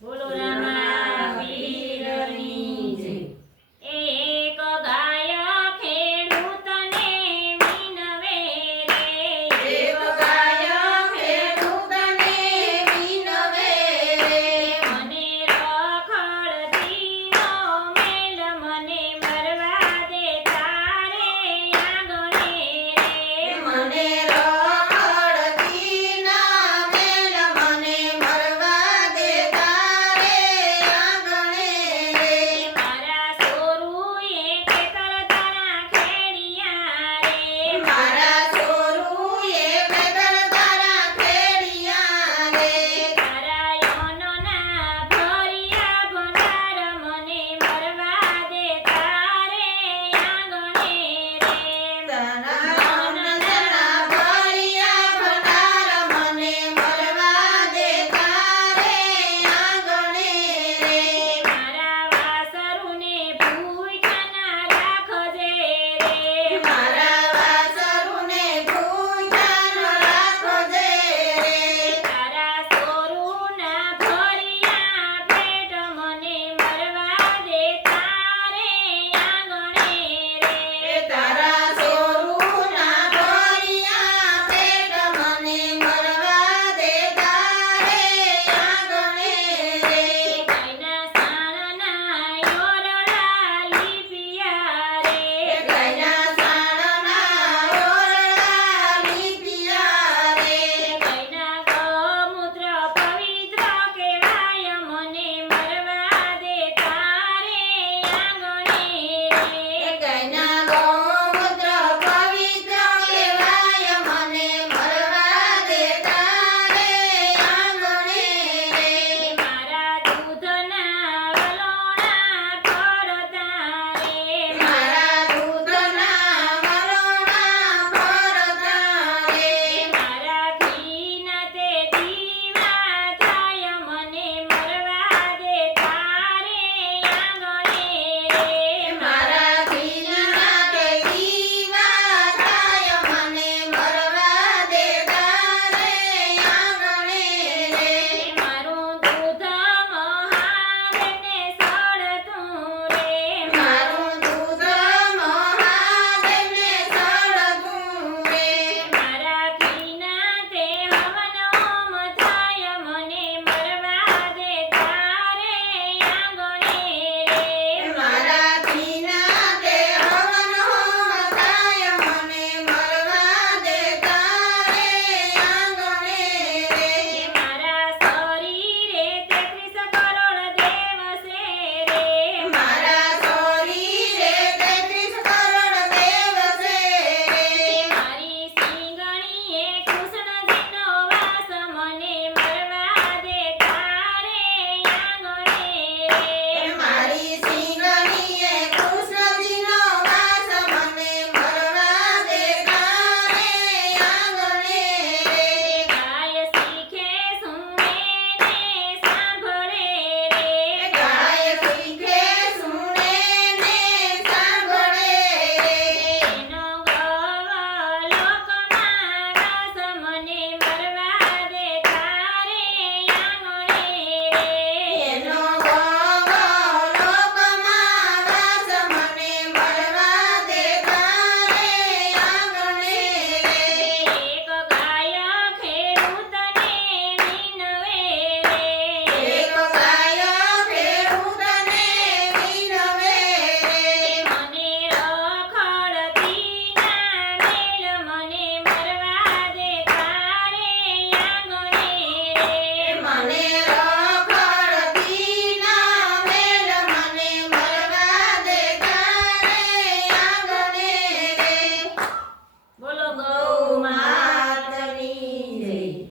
બોલો રામા પીરની જય. એક ગાય ખેડૂતને વિનવે રે. એક ગાય ખેડૂતને વિનવે રે. મને રખડતી નો મેલ મને મરવા દે તારે આંગણે રે. મને રખડતી ના મેલ મને મરવા દે તારે આંગણે રે. મારા સોરુએ ખેતર તારા ખેડિયા રે. મારા સોરુએ ખેતર તારા ખેડિયા રે. તારા યનોના ભર્યા ભંડાર મને મરવા દે તારે આંગણે રે. તારા નંદના ભર્યા ભંડાર મને મરવા દે તારે આંગણે રે. મારા વાસરુને ભૂખ્યા ના રાખજે રે. મારા વાસરુને ભૂખ્યા ન રાખજે રે. તારા સોરુના ભર્યા પેટ મને મરવા દે તારે આંગણે રે. તારા સોરુના ભર્યા પેટ મને મરવા દે તારે આંગણે રે. ગાયના સાણના યોરડા લીપિયા રે. ગાયના સાણના ઓરડા લીપિયા રે. ગાયના ગૌમૂત્ર પવિત્ર કહેવાય મને મરવા દે તારે આંગણે રે. ગાયના ગૌમૂત્ર પવિત્ર કહેવાય મને મરવા દે તારે આંગણે રે. મારા દૂધના વલોણા ફરતા રે. મારા દૂધના વલોણા ફરતા રે. મારા ઘીના તે દીવા થાય મને મરવા દે તારે આંગણે રે. મારા ઘીના તે દીવા થાય મને મરવા દે તારે આંગણે રે. મારું દૂધ મહાદેવને સળતું રે. મારું દૂધ મહાદેવને સળતું રે. મારા ઘીના તે હવન હોમ થાય મને મરવા દે તારે આંગણે રે. મારા ઘીના તે હવન હોમ થાય મને મરવા દે તારે આંગણે રે. મારા શરીરે 33 કરોડ દેવ છે રે. મારા શરીરે 33 કરોડ દેવ છે રે. મારી સિંગણીએ કૃષ્ણજીનો વાસ મને મરવા દે તારે આંગણે રે. મારી સિંગણીએ કૃષ્ણજીનો વાસ મને મરવા દે તારે આંગણે રે. ગાય શીખે સુને ને સાંભળે રે. ગાય શીખે સુને ને સાંભળે રે. એનો ગવ લોકમાં વાસ મને મરવા દે તારે આંગણે રે. એનો ગવ લોકમાં વાસ મને મરવા દે તારે આંગણે રે. એક ગાય ખેડૂતને વિનવે રે. એક ગાય ખેડૂતને વિનવે રે. મને રખડતી ના મેલ મને મરવા દે તારે આંગણે રે. મને